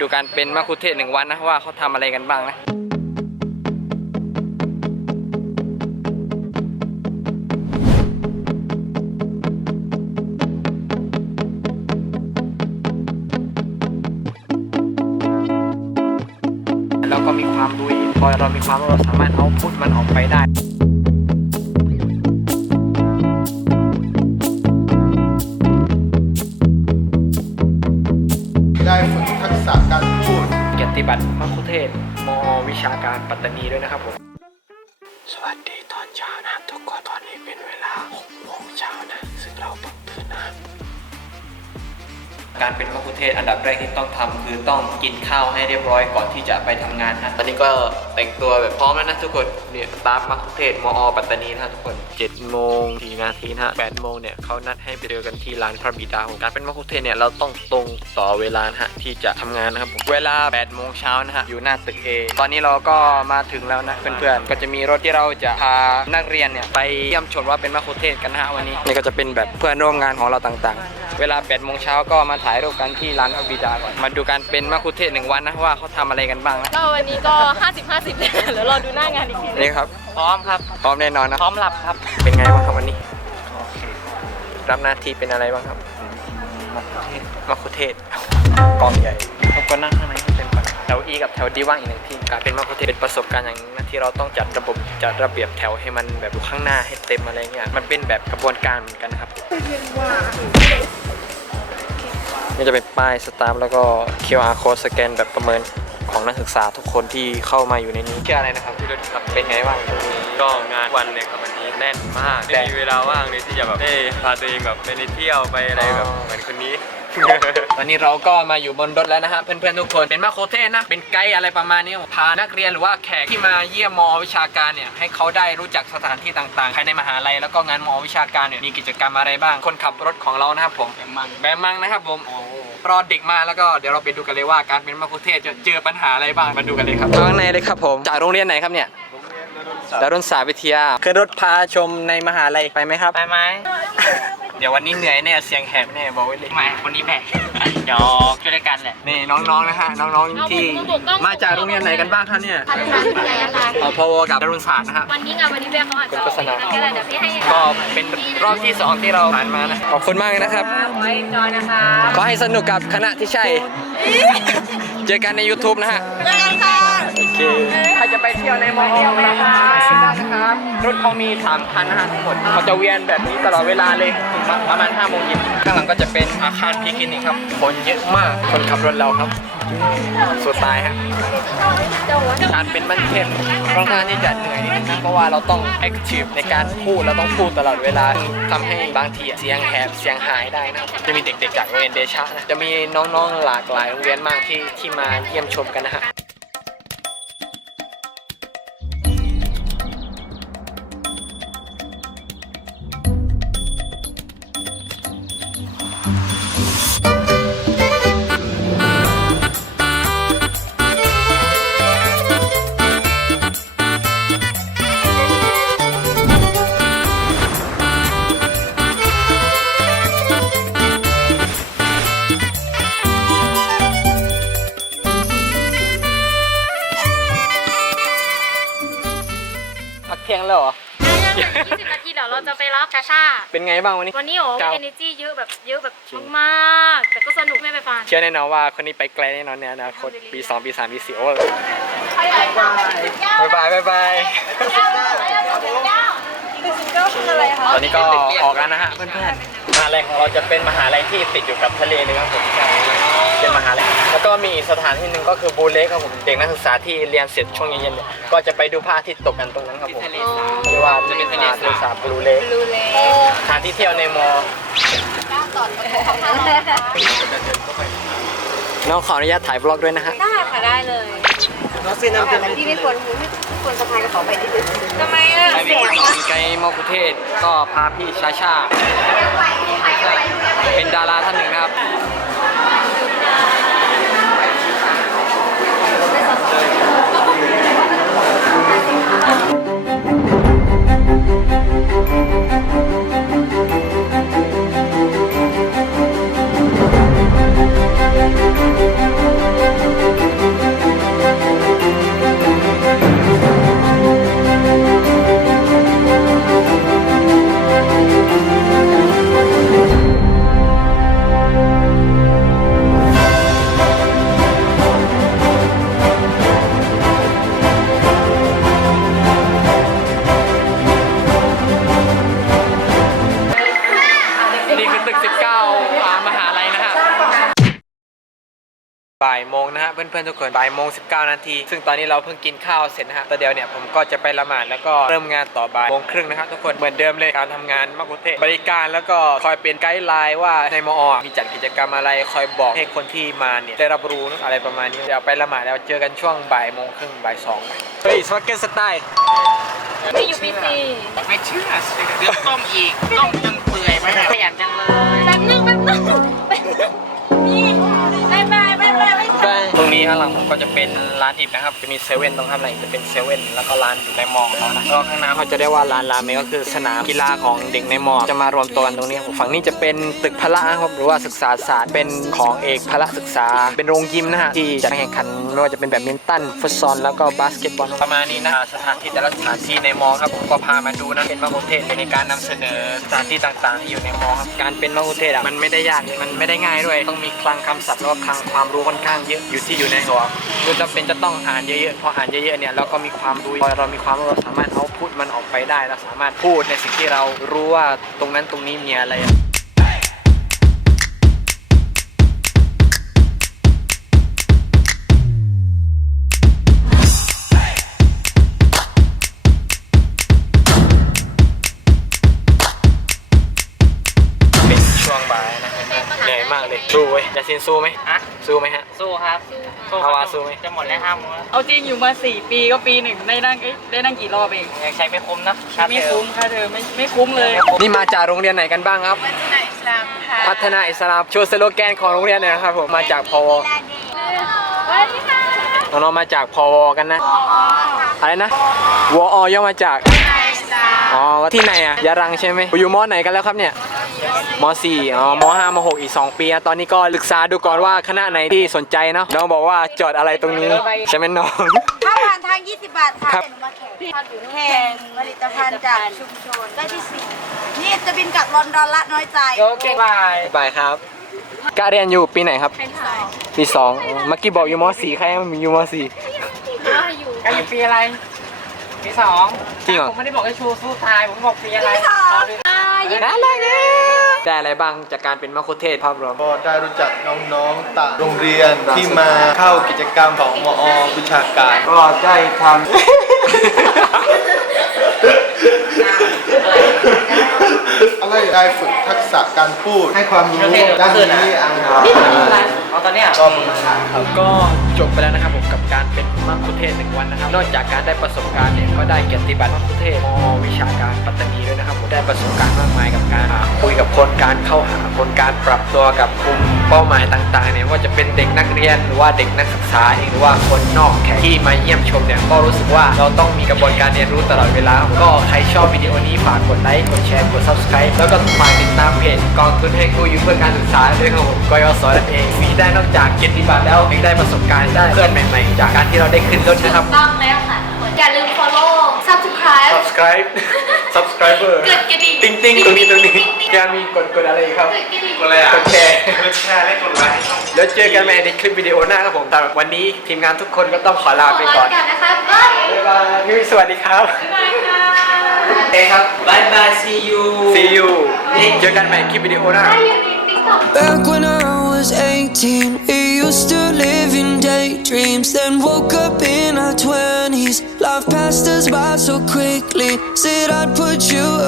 ดูการเป็นมะคุเทศหนึ่งวันนะว่าเขาทำอะไรกันบ้างนะแล้วก็มีความรู้พอเรามีความรู้เราสามารถเอาพุทมันออกไปได้ บัตรมัคุเทศมวิชาการปัตตานีด้วยนะครับผม สวัสดีตอนเช้านะทุกคนตอนนี้เป็นเวลา6โมงเช้านะ ซึ่งเราเพิ่งตื่นนะ การเป็นมะคุเทศอันดับแรกที่ต้องทำคือต้องกินข้าวให้เรียบร้อยก่อนที่จะไปทำงานฮะตอนนี้ก็แต่งตัวแบบพร้อมแล้วนะทุกคนเนี่ยตาฟมะคุเทศมอปัตตานีนะทุกคน7โมง4นาทีนะฮะ8โมงเนี่ยเขานัดให้ไปเจอกันที่ร้านพระบิดาของการเป็นมะคุเทศเนี่ยเราต้องตรงต่อเวลาฮะที่จะทำงานนะครับเวลา8โมงเช้านะฮะอยู่หน้าตึก A ตอนนี้เราก็มาถึงแล้วนะเพื่อนๆก็จะมีรถที่เราจะพานักเรียนเนี่ยไปเยี่ยมชมว่าเป็นมะคุเทศกันนะฮะวันนี้นี่ก็จะเป็นแบบเพื่อนร่วมงานของเราต่างๆ เวลา8โมงเช้าก็มาถ่ายรูปกันที่ร้านพระบิดาก่อนมาดูการเป็นมะคุเทศหนึ่งวันนะว่าเขาทำอะไรกันบ้างนะก็วันนี้ก็ 50 50เนี่ยเดี๋ยวรอดูหน้างานอีกทีนึงนี่ครับ พร้อมครับ พร้อมแน่นอนนะพร้อมหลับครับ เป็นไงบ้างครับวันนี้รับหน้าที่เป็นอะไรบ้างครับมะคุเทศกองใหญ่ทุกคนนั่งข้างในให้เต็มก่อนแถว E กับแถว D ว่างอีกหนึ่งที่การเป็นมะคุเทศเป็นประสบการณ์อย่างหนึงนะที่เราต้องจัดระบบจัดระเบียบแถวให้มันแบบอยู่ข้างหน้าให้เต็มอะไรเงี้ยมันเป็นแบบกระบวนการเหมือนกันนะครับ นี่จะเป็นป้ายสตาร์แล้วก็ QR code สแกนแบบประเมินของนักศึกษาทุกคนที่เข้ามาอยู่ในนี้ชื่ออะไรนะครับพี่รุ่นครับเป็นไงบ้างก็งานวันเลยครับวันนี้แน่นมากแน่ไม่นมีเวลาว่างเลยที่จะแบบได้พาตัวเองแบบไปเที่ยวไปอะไรอ๋อแบบเหมือนคนนี้ตอนนี้เราก็มาอยู่บนรถแล้วนะฮะเพื่อนๆทุกคนเป็นมาโคเทศนะ เป็นไกด์อะไรประมาณนี้พานักเรียนหรือว่าแขกที่มาเยี่ยมมอวิชาการเนี่ยให้เขาได้รู้จักสถานที่ต่างๆภายในมหาลัยแล้วก็งานมอวิชาการเนี่ยมีกิจกรรมอะไรบ้างคนขับรถของเรานะครับผมแบมมังแบมมังนะครับผม รอเด็กมาแล้วก็เดี๋ยวเราไปดูกันเลยว่าการเป็นมาโคเทศจะเจอปัญหาอะไรบ้างมาดูกันเลยครับข้างในเลยครับผมจากโรงเรียนไหนครับเนี่ยดารุณศาสตร์วิทยาขึ้นรถพาชมในมหาลัยไปไหมครับ ไปไหม เดี๋ยววันนี้เหนื่อยแน่เสียงแหบแน่บอกไว้เลยไม่วันนี้แบกเดี๋ยวช่วยด้วยกันแหละนี่น้องๆนะฮะน้องๆที่มาจากโรงเรียนไหนกันบ้างคะเนี่ยพัฒนาวิทยาลัยอพวกับดารุณศาสตร์นะฮะวันนี้งานวันนี้เรียกเขาอาจจะเป็นโฆษณาก็ได้เดี๋ยวพี่ให้ก็เป็นรอบที่2ที่เราผ่านมานะขอบคุณมากเลยนะครับไว้จอยนะคะขอให้สนุกกับคณะที่ใช่เจอกันใน YouTube นะฮะเจอกันค่ะ โอเคใครจะไปเที่ยวในมอเที่ยวนะครับรถเขามี3คันนะฮะทั้งหมดเขาจะเวียนแบบนี้ตลอดเวลาเลยถึงประมาณ5โมงเย็นข้างหลังก็จะเป็นอาคารพีคลินิกครับคนเยอะมากคนขับรถเราครับสุดตายฮะการเป็นมันเทพค่อนข้างที่จะเหนื่อยนิดนึงเพราะว่าเราต้องแอคทีฟในการพูดเราต้องพูดตลอดเวลาทำให้บางทีเสียงแหบเสียงหายได้นะจะมีเด็กๆจากโรงเรียนเดชะนะจะมีน้องๆหลากหลายโรงเรียนมากที่ที่มาเยี่ยมชมกันนะฮะ เที่ยงแล้วเหรอยังเหลือ20 นาทีเดี๋ยวเราจะไปรับชาชาเป็นไงบ้างวันนี้ วันนี้โอ้เจ้า เอเนจีเยอะแบบเยอะแบบมากๆแต่ก็สนุกไม่ไปฟังเชื่อแน่นอนว่าคนนี้ไปไกลแน่นอนในอนาคตปี2ปี3ปี4โอ้ยบายบายบายบายต อนนี้ก็ออกแล้วนะฮะเพื่อนๆมหาลัยของเราจะเป็นมหาลัยที่ติดอยู่กับทะเลเลยครับผมเป็นมหาลัยแล้วก็มีอีกสถานที่หนึ่งก็คือบูเล็กครับผมเด็กนักศึกษาที่เรียนเสร็จช่วงเย็นๆเนี่ยก็จะไปดูพระอาทิตย์ตกกันตรงนั้นครับผมเรียกว่าจะเป็นทะเลสาบบูเล็กดูเลยสถานที่เที่ยวในมอน้องขออนุญาตถ่ายบล็อกด้วยนะฮะได้ค่ะได้เลยพี่ไม่ควรไม่ควร สะพายกระเป๋าไปที่อื่นทำไมอะเสียงไกด์มอกุเทศก็พาพี่ชาชาเป็นดาราท่านหนึ่งนะครับ เพื่อนๆทุกคนบ่ายโมง19นาที ซึ่งตอนนี้เราเพิ่งกินข้าวเสร็จนะฮะแต่เดี๋ยวเนี่ยผมก็จะไปละหมาดแล้วก็เริ่มงานต่อบ่ายโมงครึ่งนะครับทุกคนเหมือนเดิมเลยการทำงานมักคุเทศก์บริการแล้วก็คอยเป็นไกด์ไลน์ว่าในมออะมีจัดกิจกรรมอะไรคอยบอกให้คนที่มาเนี่ยได้รับรู้อะไรประมาณนี้เดี๋ยวไปละหมาดแล้วเจอกันช่วงบ่ายโมงครึ่งบ่ายสองเฮ้ยสวัสดีสไตล์ไม่อยู่ปีสี่ไม่เชื่อสิเดี๋ยวต้มอีกต้มจนเปื่อยไหมขยันจังเลยแป๊บนึงแป๊บนึงนี่บายบ ตรงนี้ข้างหลังผมก็จะเป็นร้านอิฐนะครับ จะมีเซเว่นตรงข้างหลังจะเป็นเซเว่นแล้วก็ร้านอยู่ในมอของเขานะแล้วข้างหน้าเขาจะเรียกว่าร้านรามเมงก็คือสนามกีฬาของเด็กในมอจะมารวมตัวกันตรงนี้ฝั่งนี้จะเป็นตึกพละครับหรือว่าศึกษาศาสตร์เป็นของเอกพละศึกษา เป็นโรงยิมนะฮะที่จะแข่งขันไม่ว่าจะเป็นแบบมินตันฟุตซอลแล้วก็บาสเกตบอลประมาณนี้นะสถานที่แต่ละสถานที่ในมอครับผมก็พามาดูนะเป็นมะกุเทศในการนำเสนอสถานที่ต่างๆที่อยู่ในมอครับการเป็นมะกุเทศอะมันไม่ได้ยากเลยมันไม่ได้ง่ายด้วย ต้องมีคลังคำศัพท์แล้วก็คลังความรู้ค่อนข้างเยอะอยู่ที่อยู่ในหัวคือจำเป็นจะต้องอ่านเยอะๆพออ่านเยอะๆเนี่ยเราก็มีความรู้พอเรามีความรู้เราสามารถเอาพูดมันออกไปได้เราสามารถพูดในสิ่งที่เรารู้ว่าตรงนั้นตรงนี้มีอะไรเป็นช่วงบ่ายนะเหนื่อยมากเลยสู้เว้ยจะซินสู้ไหมอะสู้ไหมฮะ สู้ครับภาวะสู้ไหม จะหมดแล้วห้าโมงแล้วเอาจริงอยู่มา4ปีก็ปีหนึ่งได้นั่งเอ้ยได้นั่งกี่รอบเองยังใช้ไม่คุ้มนะไม่คุ้มค่ะเธอไม่ไม่คุ้มเลย นี่มาจากโรงเรียนไหนกันบ้างครับพัฒนาอิสลามโชว์สโลแกนของโรงเรียนหน่อยนะครับผมมาจากพวสวัสดีค่ะน้องๆมาจากพวกันนะ อะไรนะวอย่อมาจากอ๋อที่ไหนอะยารังใช่ไหมอยู่มอไหนกันแล้วครับเนี่ย มสี่อ๋อมห้ามหกอีก 2 ปีอะตอนนี้ก็ศึกษาดูก่อนว่าคณะไหนที่สนใจเนาะน้องบอกว่าจอดอะไรตรงนี้ใช่ไหมน้อง ถ้าผ่านทาง 20 บาทค่ะครับเดี๋ยวหนูมาแข่งแข่งผลิตภัณฑ์จากชุมชนได้ที่สี่นี่จะบินกลับลอนดอนละน้อยใจโอเคบายบายครับกาเรียนอยู่ปีไหนครับเป็นสาวปีสองอ๋อเมื่อกี้บอกอยู่มสี่ใครมันมีอยู่มสี่ก็อยู่กันอยู่ปีอะไร ปีสองจริงเหรอ ผมไม่ได้บอกให้ชูสู้ตายผมบอกปีอะไรอ่ายิ้มน่ารักเนี่ยได้อะไรบ้างจากการเป็นมะคุเทศภาพรวม ก็ได้รู้จักน้องๆ ต่างโรงเรียนที่มาเข้ากิจกรรมของมอวิชาการ ก็ได้ทอะไรได้ฝึกทักษะการพูดให้ความรู้ด้านนี้อะเอา ตอนเนี้ยก็ประมาณครับก็จบไปแล้วนะครับผมกับการเป็นมัคุเทศหนึ่งวันนะครับ นอกจากการได้ประสบการณ์เนี่ยก็ได้เกียรติบัตรมัคุเทศมวิชาการปัตตานีด้วยนะครับผมได้ประสบการณ์มากมายกับการคุยกับคนการเข้าหาคนการปรับตัวกับกลุ่ม เป้าหมายต่างๆเนี่ยว่าจะเป็นเด็กนักเรียนหรือว่าเด็กนักศึกษาเองหรือว่าคนนอกแขกที่มาเยี่ยมชมเนี่ยก็รู้สึกว่าเราต้องมีกระบวนการเรียนรู้ตลอดเวลา ก็ใครชอบวิดีโอนี้ฝากกดไลค์กดแชร์กด subscribe แล้วก็ฝากติดตามเพจกองทุนให้กู้ยืมเพื่อการศึกษาด้วยครับผมกยศนั่นเองมีได้นอกจากเกียรติบัตรแล้วยังได้ประสบการณ์ได้เพื่อนใหม่ๆ จากการที่เราได้ขึ้นรถนะครับ ต้องแล้วค่ะทุกคนอย่าลืม follow subscribe subscribe subscriber กดกระดิ่งติ๊งติ๊งตรงนี้ตรงนี้ยังมีกดกดอะไรอีกครับ กดกระดิ่ง กดอะไรอะกดแชร์กดแชร์และกดไลค์เดี๋ยวเจอกันใหม่ในคลิปวิดีโอหน้าครับผมสำหรับวันนี้ทีมงานทุกคนก็ต้องขอลาไปก่อนกันนะคะบ๊ายบ๊ายบายพี่วิสวัสดีครับบายค่ะเองครับบายบาย see you see you เจอกันใหม่คลิปวิดีโอหน้าถ้าอยู่ใน TikTok Back when I was 18, we used to live in daydreams. Then woke up in our 20s. Life passed us by so quickly. Said I'd put you